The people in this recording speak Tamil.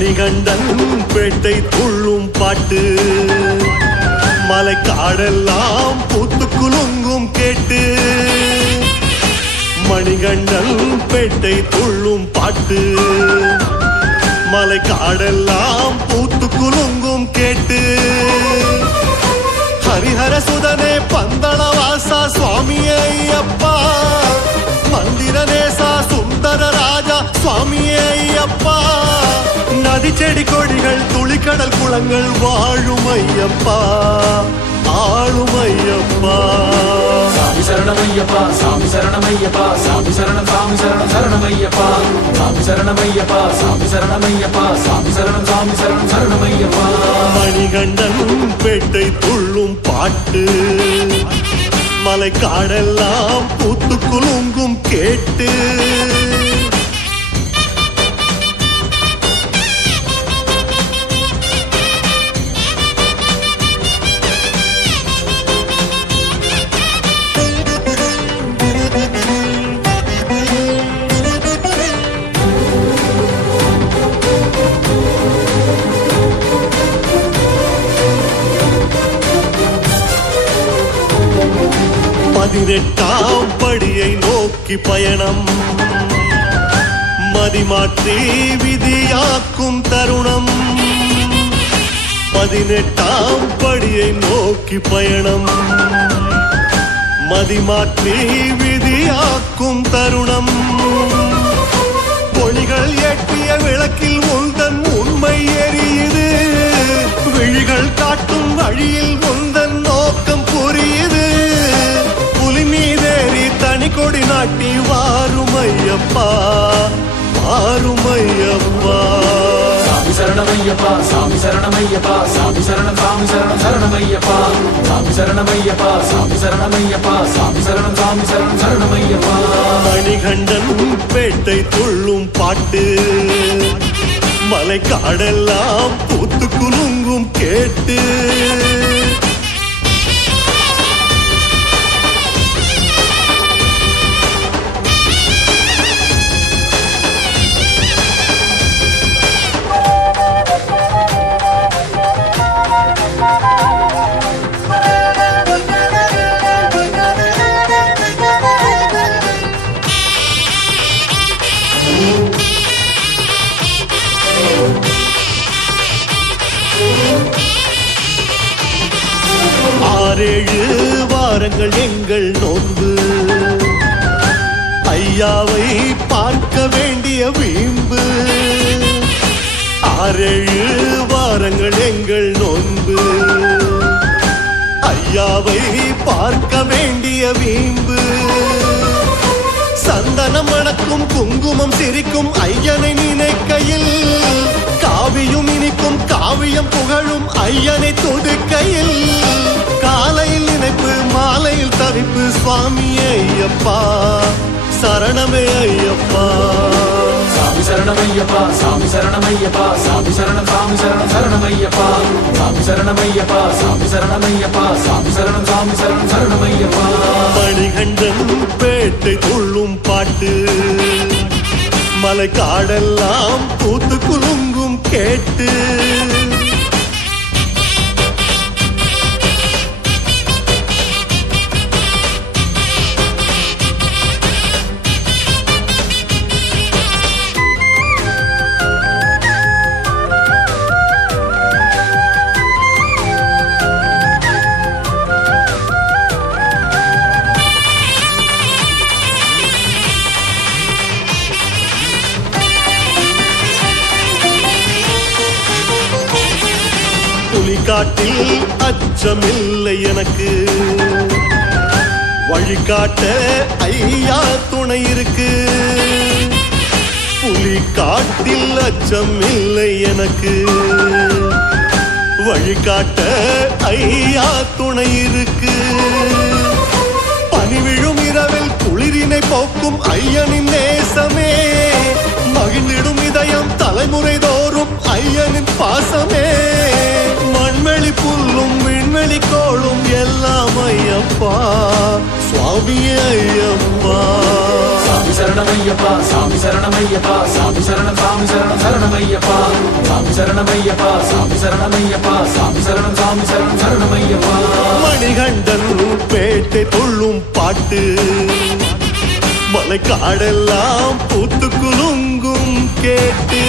மணிகண்டன் பேட்டை துள்ளும் பாட்டு மலைக்காடெல்லாம் பூத்து குலுங்கும் கேட்டு மணிகண்டன் பேட்டை துள்ளும் பாட்டு மலைக்காடெல்லாம் பூத்து குலுங்கும் கேட்டு ஹரிஹர சுதனே பந்தளவாசா சுவாமி ஐயப்பா மந்திரநேசா சுந்தர ராஜா சுவாமி ஐயப்பா நதி செடி கொடிகள் துளிக்கடல் குளங்கள் வாழும் ஐயப்பா ஆளும் ஐயப்பா சாமி சரணமையப்பா சாமி சரணமையப்பா சாமி சரணம் சாமி சரணம் சரணமையப்பா சாமி சரணமையப்பா சாமி சரணமையப்பா சாமி சரணம் சாமி சரணம் சரணமையப்பா மணிகண்டன் பேட்டை துள்ளும் பாட்டு மலைக்காடெல்லாம் பூத்து குலுங்கும் கேட்டு பதினெட்டாம் படியை நோக்கி பயணம் மதிமாற்றி விதியாக்கும் தருணம் பதினெட்டாம் படியை நோக்கி பயணம் மதிமாற்றி விதியாக்கும் தருணம் ஒளிகள் ஏற்றிய விளக்கில் உந்தன் உண்மை எரியுது விழிகள் காட்டும் வழியில் உந்தன் நோக்கம் புரியுது தனி கொடி நாட்டி வாருமையப்பா வாருமையப்பா சாமி சரணமையப்பா சாமி சரணமையப்பா சாமி சரணம் சாமி சரணம் சரணமையப்பா சாமி சரணமையப்பா சாமி சரணமையப்பா சாமி சரணம் சாமி சரணம் சரணமையப்பா மணிகண்டன் பேட்டை துள்ளும் பாட்டு மலைக்காடெல்லாம் பூத்து குலுங்கும் கேட்டு ஆறேழு வாரங்கள் எங்கள் நோன்பு ஐயாவை பார்க்க வேண்டிய வீம்பு ஆறேழு வாரங்கள் எங்கள் நோன்பு ஐயாவை பார்க்க வேண்டிய வீம்பு சந்தனம் மணக்கும் குங்குமம் சிரிக்கும் ஐயனை நினைக்கையில் காவியும் இனிக்கும் காவியம் புகழும் ஐயனை துதிக்கையில் காலையில் நினைப்பு மாலையில் தவிப்பு சுவாமி ஐயப்பா சரணமே ஐயப்பா சாமி சரணமையப்பா சாமி சரணமையப்பா சாமி சரணம் சாமி சரணம் சரணமையப்பா சாமி சரணமையப்பா சாமி சரணமையப்பா சாமி சரணம் சாமி சரணம் சரணமையப்பா மணிகண்டன் பேட்டை துள்ளும் பாட்டு மலைக்காடெல்லாம் பூத்து குலுங்கும் கேட்டு காட்டில் அச்சமில்லை எனக்கு வழிகாட்ட ஐயா துணை இருக்கு புலி காட்டில் அச்சமில்லை எனக்கு வழிகாட்ட ஐயா துணை இருக்கு பனி விழும் இரவில் குளிரினை போக்கும் ஐயனின் நேசமே மகிழ்ந்திடும் இதயம் தலைமுறை தோறும் ஐயனின் பாசமே மண்வெளி புல்லும் விண்வெளி கோளும் எல்லாம் ஐயப்பா சுவாமி ஐயப்பா சாமி சரணமையப்பா சாமி சரணமையப்பா சாமி சரணம் சரணமையப்பா சாமி சரணமையப்பா சாமி சரணமையப்பா சாமி சரணம் சரணமையப்பா மணிகண்டன் பேட்டை துள்ளும் பாட்டு மலைக்காடெல்லாம் பூத்து குலுங்கும் கேட்டு